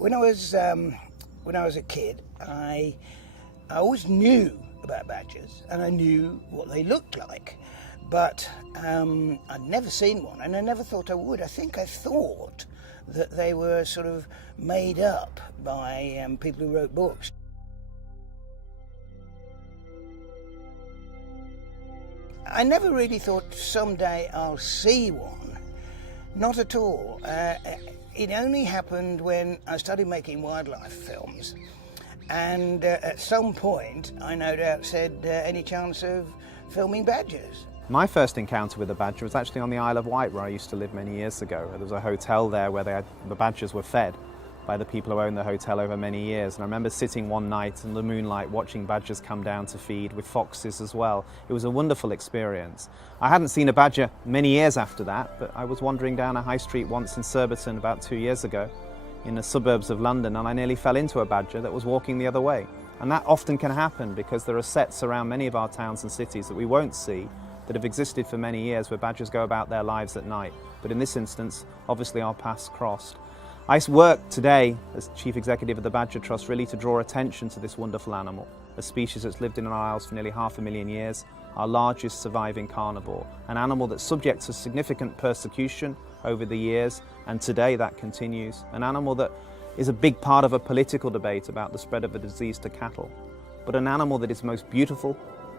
When I was a kid, I always knew about badgers, and I knew what they looked like, but I'd never seen one, and I never thought I would. I think I thought that they were sort of made up by people who wrote books. I never really thought someday I'll see one. Not at all. It only happened when I started making wildlife films, and at some point I no doubt said, any chance of filming badgers? My first encounter with a badger was actually on the Isle of Wight, where I used to live many years ago. There was a hotel there where the badgers were fed by the people who owned the hotel over many years. And I remember sitting one night in the moonlight watching badgers come down to feed, with foxes as well. It was a wonderful experience. I hadn't seen a badger many years after that, but I was wandering down a high street once in Surbiton about 2 years ago in the suburbs of London, and I nearly fell into a badger that was walking the other way. And that often can happen because there are sets around many of our towns and cities that we won't see, that have existed for many years, where badgers go about their lives at night. But in this instance, obviously our paths crossed. I work today as Chief Executive of the Badger Trust really to draw attention to this wonderful animal, a species that's lived in our isles for nearly 500,000 years, our largest surviving carnivore, an animal that's subject to significant persecution over the years, and today that continues, an animal that is a big part of a political debate about the spread of a disease to cattle, but an animal that is most beautiful,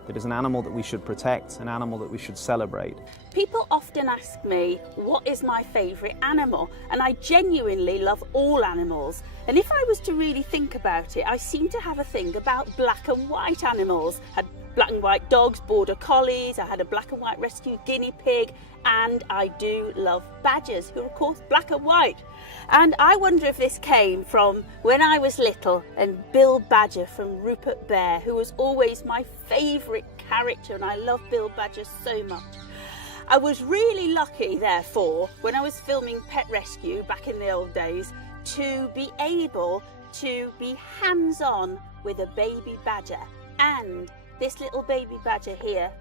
that is an animal that we should protect, an animal that we should celebrate. People often ask me, what is my favourite animal? And I genuinely love all animals. And if I was to really think about it, I seem to have a thing about black and white animals. I had black and white dogs, border collies, I had a black and white rescue guinea pig, and I do love badgers, who are of course black and white. And I wonder if this came from when I was little and Bill Badger from Rupert Bear, who was always my favourite character, and I love Bill Badger so much. I was really lucky, therefore, when I was filming Pet Rescue back in the old days, to be able to be hands-on with a baby badger. And this little baby badger here,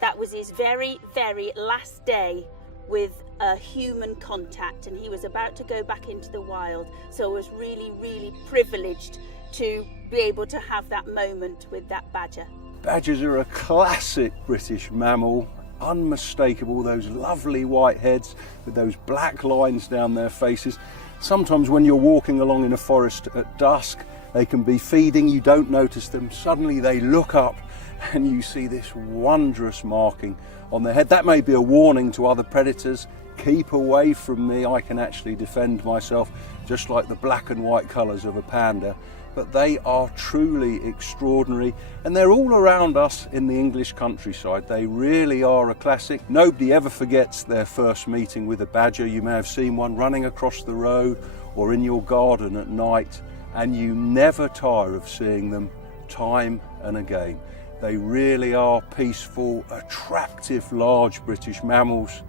that was his very, very last day with a human contact, and he was about to go back into the wild. So I was really, really privileged to be able to have that moment with that badger. Badgers are a classic British mammal, unmistakable, those lovely white heads with those black lines down their faces. Sometimes when you're walking along in a forest at dusk, they can be feeding, you don't notice them, suddenly they look up and you see this wondrous marking on their head. That may be a warning to other predators, keep away from me, I can actually defend myself, just like the black and white colours of a panda. But they are truly extraordinary, and they're all around us in the English countryside. They really are a classic. Nobody ever forgets their first meeting with a badger. You may have seen one running across the road or in your garden at night, and you never tire of seeing them time and again. They really are peaceful, attractive, large British mammals,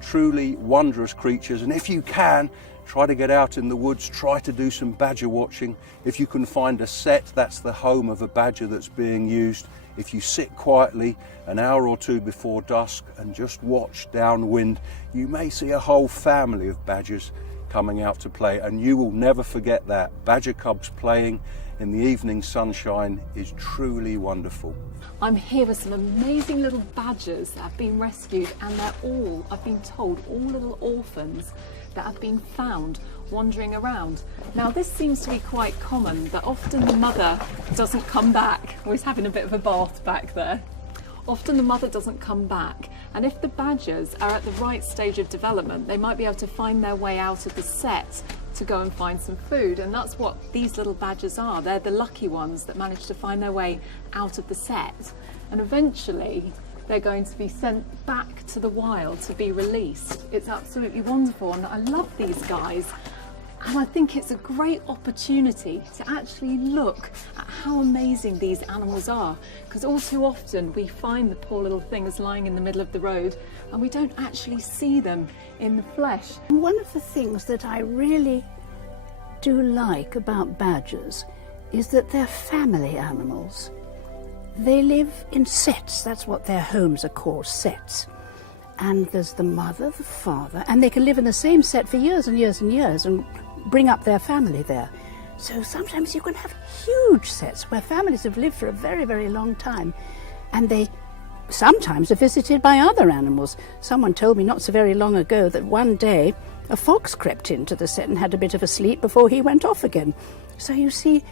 truly wondrous creatures. And if you can, try to get out in the woods, try to do some badger watching. If you can find a set, that's the home of a badger that's being used. If you sit quietly an hour or two before dusk and just watch downwind, you may see a whole family of badgers coming out to play, and you will never forget that. Badger cubs playing in the evening sunshine is truly wonderful. I'm here with some amazing little badgers that have been rescued, and they're all, I've been told, all little orphans that have been found wandering around. Now this seems to be quite common, that often the mother doesn't come back. We're having a bit of a bath back there. Often the mother doesn't come back, and if the badgers are at the right stage of development, they might be able to find their way out of the set to go and find some food, and that's what these little badgers are. They're the lucky ones that manage to find their way out of the set, and eventually they're going to be sent back to the wild to be released. It's absolutely wonderful, and I love these guys. And I think it's a great opportunity to actually look at how amazing these animals are, because all too often we find the poor little things lying in the middle of the road and we don't actually see them in the flesh. One of the things that I really do like about badgers is that they're family animals. They live in sets, that's what their homes are called, sets. And there's the mother, the father, and they can live in the same set for years and years and years and bring up their family there. So sometimes you can have huge sets where families have lived for a very, very long time, and they sometimes are visited by other animals. Someone told me not so very long ago that one day a fox crept into the set and had a bit of a sleep before he went off again. So you see,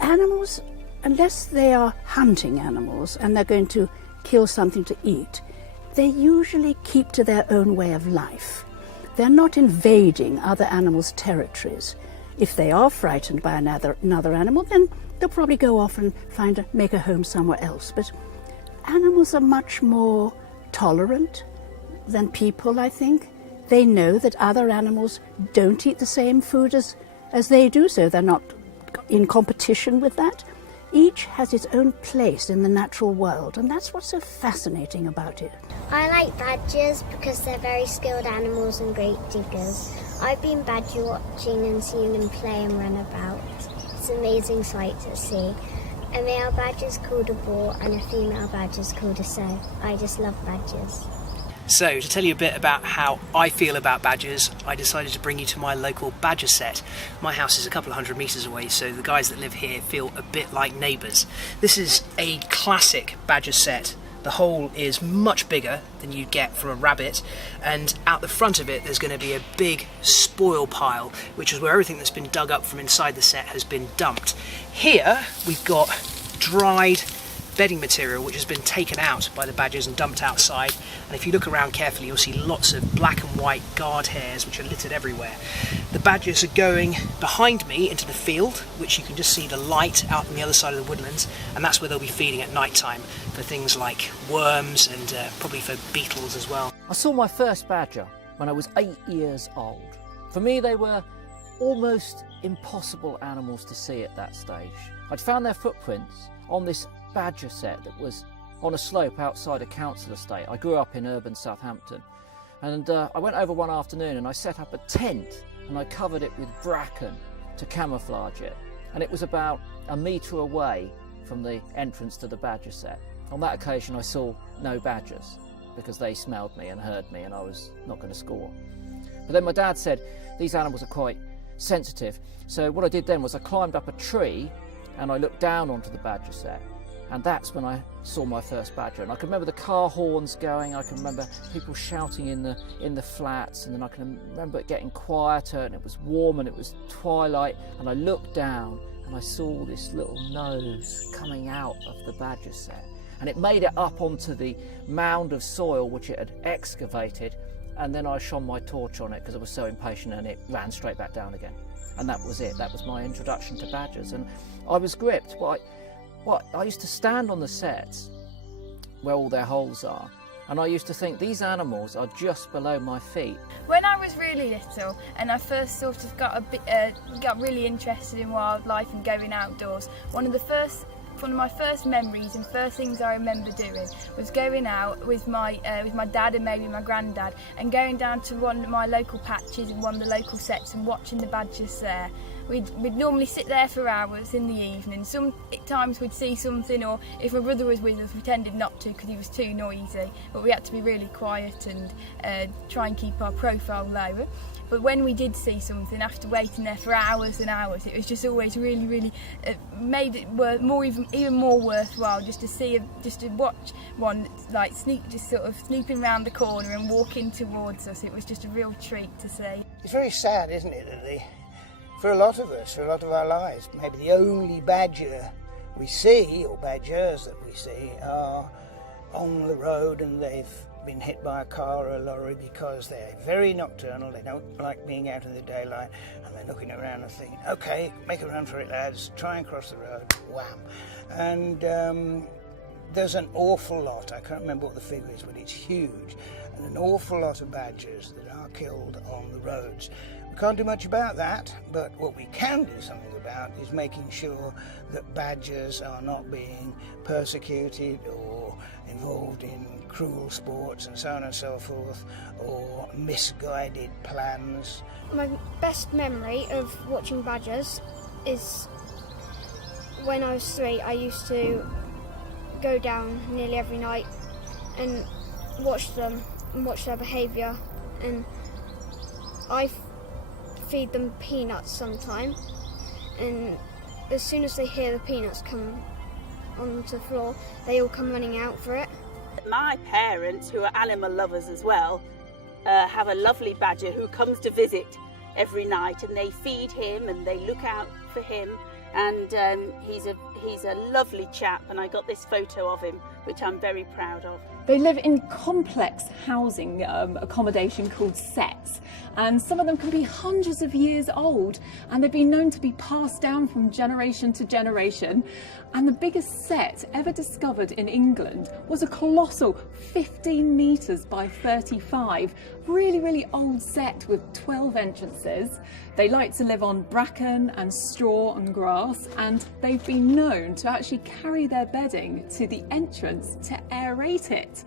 animals, unless they are hunting animals and they're going to kill something to eat, they usually keep to their own way of life. They're not invading other animals' territories. If they are frightened by another animal, then they'll probably go off and make a home somewhere else. But animals are much more tolerant than people, I think. They know that other animals don't eat the same food as they do, so they're not in competition with that. Each has its own place in the natural world, and that's what's so fascinating about it. I like badgers because they're very skilled animals and great diggers. I've been badger watching and seen them play and run about. It's an amazing sight to see. A male badger is called a boar and a female badger is called a sow. I just love badgers. So, to tell you a bit about how I feel about badgers, I decided to bring you to my local badger set. My house is a couple of 100 metres away, so the guys that live here feel a bit like neighbours. This is a classic badger set. The hole is much bigger than you'd get for a rabbit, and out the front of it there's going to be a big spoil pile, which is where everything that's been dug up from inside the set has been dumped. Here we've got dried bedding material which has been taken out by the badgers and dumped outside, and if you look around carefully you'll see lots of black and white guard hairs which are littered everywhere. The badgers are going behind me into the field, which you can just see the light out on the other side of the woodlands, and that's where they'll be feeding at night time for things like worms and probably for beetles as well. I saw my first badger when I was 8 years old. For me they were almost impossible animals to see at that stage. I'd found their footprints on this badger set that was on a slope outside a council estate. I grew up in urban Southampton, and I went over one afternoon and I set up a tent and I covered it with bracken to camouflage it, and it was about a metre away from the entrance to the badger set. On that occasion I saw no badgers because they smelled me and heard me and I was not going to score. But then my dad said these animals are quite sensitive, so what I did then was I climbed up a tree and I looked down onto the badger set. And that's when I saw my first badger. And I can remember the car horns going, I can remember people shouting in the flats, and then I can remember it getting quieter, and it was warm and it was twilight, and I looked down and I saw this little nose coming out of the badger set. And it made it up onto the mound of soil which it had excavated, and then I shone my torch on it because I was so impatient, and it ran straight back down again. And that was it. That was my introduction to badgers. And I was gripped by I used to stand on the sets where all their holes are, and I used to think these animals are just below my feet. When I was really little and I first sort of got really interested in wildlife and going outdoors, one of my first memories and first things I remember doing was going out with my dad and maybe my granddad and going down to one of my local patches and one of the local sets and watching the badgers there. We'd normally sit there for hours in the evening. Sometimes we'd see something, or if my brother was with us we tended not to because he was too noisy, but we had to be really quiet and try and keep our profile lower. But when we did see something, after waiting there for hours and hours, it was just always really, really made it even more worthwhile just to watch one like just sort of snooping around the corner and walking towards us. It was just a real treat to see. It's very sad, isn't it, that for a lot of us, for a lot of our lives, maybe the only badger we see, or badgers that we see, are on the road and they've been hit by a car or a lorry because they're very nocturnal, they don't like being out in the daylight, and they're looking around and thinking, okay, make a run for it, lads, try and cross the road, wham. And there's an awful lot, I can't remember what the figure is, but it's huge, and an awful lot of badgers that are killed on the roads. We can't do much about that, but what we can do something about is making sure that badgers are not being persecuted or involved in cruel sports and so on and so forth, or misguided plans. My best memory of watching badgers is when I was 3. I used to go down nearly every night and watch them and watch their behaviour, and I feed them peanuts sometime, and as soon as they hear the peanuts come onto the floor, they all come running out for it. My parents, who are animal lovers as well, have a lovely badger who comes to visit every night, and they feed him and they look out for him, and he's a lovely chap, and I got this photo of him which I'm very proud of. They live in complex housing accommodation called sets, and some of them can be hundreds of years old, and they've been known to be passed down from generation to generation. And the biggest set ever discovered in England was a colossal 15 metres by 35, really old set with 12 entrances. They like to live on bracken and straw and grass, and they've been known to actually carry their bedding to the entrance to aerate it.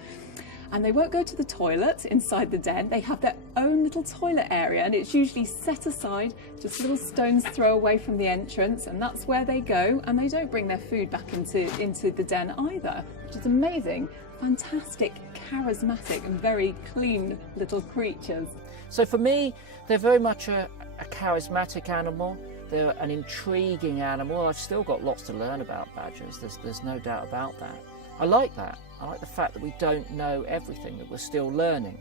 And they won't go to the toilet inside the den. They have their own little toilet area, and it's usually set aside, just little stones throw away from the entrance, and that's where they go. And they don't bring their food back into the den either, which is amazing. Fantastic, charismatic and very clean little creatures. So for me, they're very much a charismatic animal. They're an intriguing animal. I've still got lots to learn about badgers, there's no doubt about that. I like that. I like the fact that we don't know everything, that we're still learning.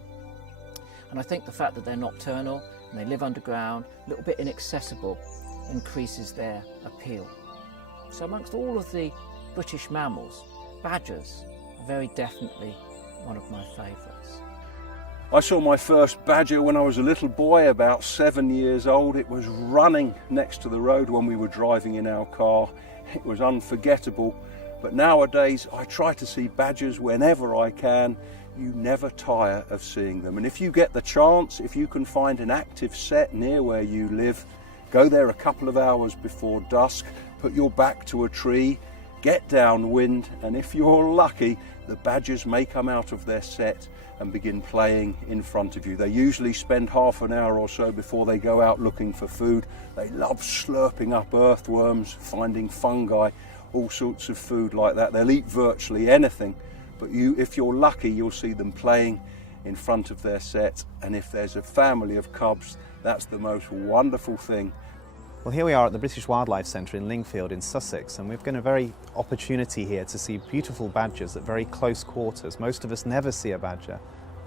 And I think the fact that they're nocturnal and they live underground, a little bit inaccessible, increases their appeal. So amongst all of the British mammals, badgers are very definitely one of my favourites. I saw my first badger when I was a little boy, about 7 years old. It was running next to the road when we were driving in our car. It was unforgettable. But nowadays I try to see badgers whenever I can. You never tire of seeing them. And if you get the chance, if you can find an active set near where you live, go there a couple of hours before dusk, put your back to a tree, get downwind, and if you're lucky, the badgers may come out of their set and begin playing in front of you. They usually spend half an hour or so before they go out looking for food. They love slurping up earthworms, finding fungi, all sorts of food like that. They'll eat virtually anything, but if you're lucky, you'll see them playing in front of their set. And if there's a family of cubs, that's the most wonderful thing. Well, here we are at the British Wildlife Centre in Lingfield in Sussex, and we've got a very opportunity here to see beautiful badgers at very close quarters. Most of us never see a badger.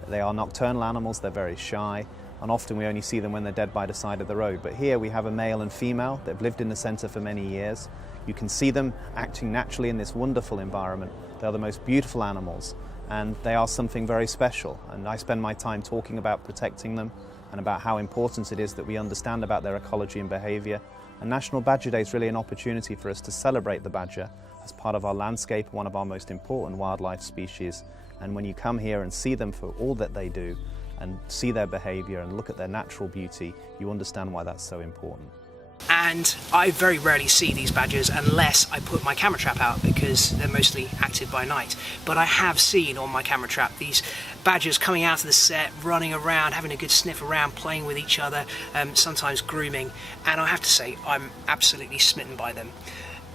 They are nocturnal animals, they're very shy, and often we only see them when they're dead by the side of the road. But here we have a male and female. They've lived in the centre for many years. You can see them acting naturally in this wonderful environment. They're the most beautiful animals, and they are something very special. And I spend my time talking about protecting them and about how important it is that we understand about their ecology and behaviour. And National Badger Day is really an opportunity for us to celebrate the badger as part of our landscape, one of our most important wildlife species. And when you come here and see them for all that they do, and see their behaviour and look at their natural beauty, you understand why that's so important. And I very rarely see these badgers unless I put my camera trap out, because they're mostly active by night. But I have seen on my camera trap these badgers coming out of the set, running around, having a good sniff around, playing with each other, sometimes grooming, and I have to say I'm absolutely smitten by them.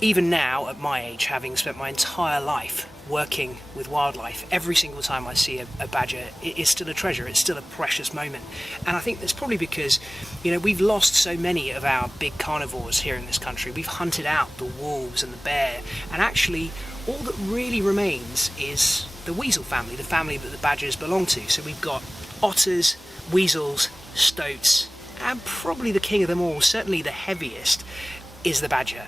Even now, at my age, having spent my entire life working with wildlife, every single time I see a badger, it is still a treasure, it's still a precious moment. And I think that's probably because, we've lost so many of our big carnivores here in this country. We've hunted out the wolves and the bear, and actually all that really remains is the weasel family, the family that the badgers belong to. So we've got otters, weasels, stoats, and probably the king of them all, certainly the heaviest, is the badger.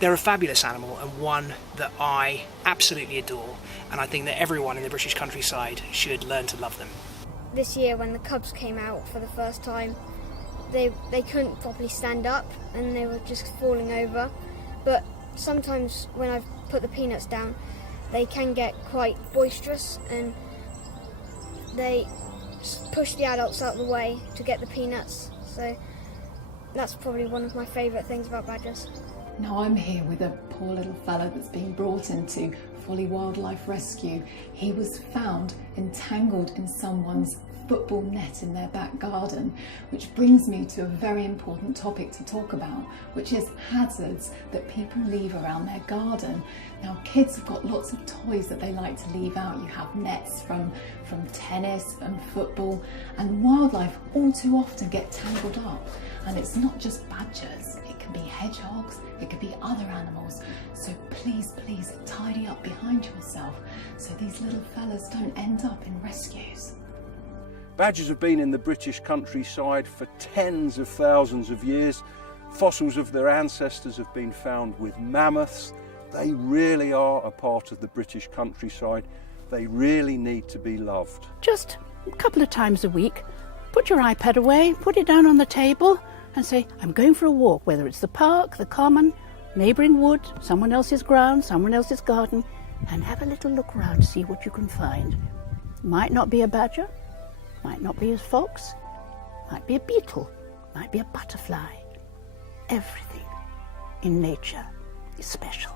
They're a fabulous animal, and one that I absolutely adore, and I think that everyone in the British countryside should learn to love them. This year when the cubs came out for the first time, they couldn't properly stand up and they were just falling over. But sometimes when I've put the peanuts down, they can get quite boisterous and they push the adults out of the way to get the peanuts. So that's probably one of my favourite things about badgers. Now I'm here with a poor little fellow that's been brought into Folly Wildlife Rescue. He was found entangled in someone's football net in their back garden, which brings me to a very important topic to talk about, which is hazards that people leave around their garden. Now, kids have got lots of toys that they like to leave out. You have nets from tennis and football, and wildlife all too often get tangled up. And it's not just badgers, it can be hedgehogs, it could be other animals. So please, please tidy up behind yourself so these little fellas don't end up in rescues. Badgers have been in the British countryside for tens of thousands of years. Fossils of their ancestors have been found with mammoths. They really are a part of the British countryside. They really need to be loved. Just a couple of times a week, put your iPad away, put it down on the table and say, I'm going for a walk, whether it's the park, the common, neighbouring wood, someone else's ground, someone else's garden, and have a little look around, see what you can find. Might not be a badger, might not be a fox, might be a beetle, might be a butterfly. Everything in nature is special.